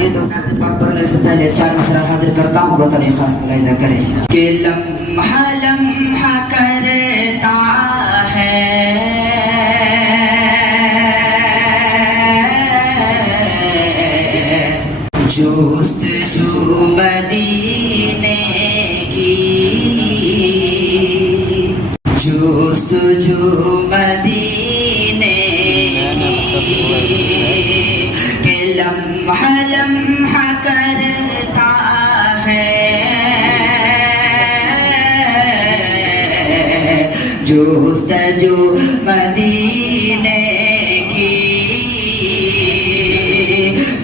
آئیے دوست پاک پڑھنے سے پہلے 4 مصرع حاضر کرتا ہوں، بطن خاص ملاحظہ کریں کہ لمحہ لمحہ کرتا ہے جستجو مدینے کی، جستجو مدینے کی، کہ لمحہ لمحہ کرتا ہے جستجو مدینے کی،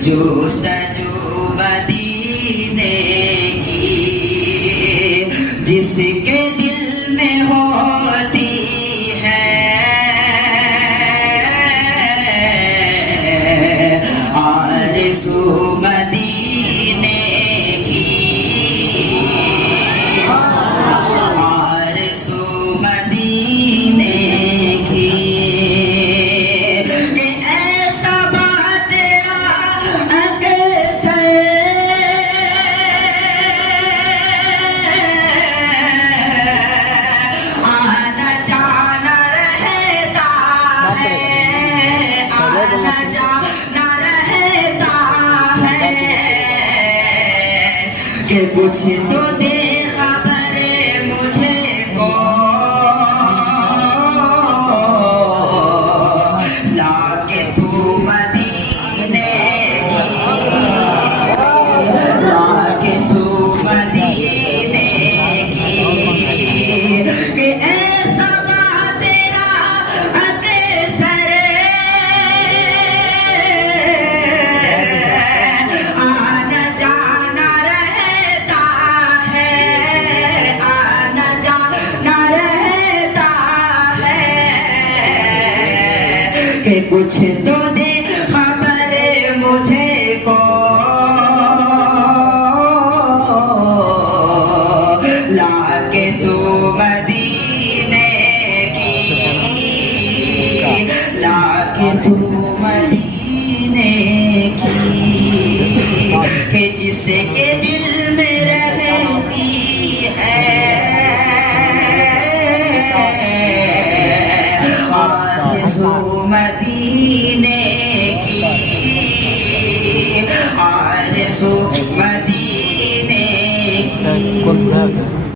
جستجو مدینے کی، جس کے دل میں ہوتی ہے آرزو مدینے کی، آرزو مدینے کی، کہ ایسا بات آنا جانا رہتا ہے، آنا جانا رہتا ہے، کہ کچھ تو دے خبر مجھے کو لا کے تو مدینے کی، لا کے تو مدینے کی، کہ ایسا بات تیرا اکثر آنا جانا رہتا ہے، آنا جانا رہتا ہے، کہ کچھ تو دے خبر مجھے کو لا کے تو مدینے کی، لا کے تو مدینے کی، کہ جس کے دل میں رہتی ہے آرزو مدینے کی، آرزو مدینے کی۔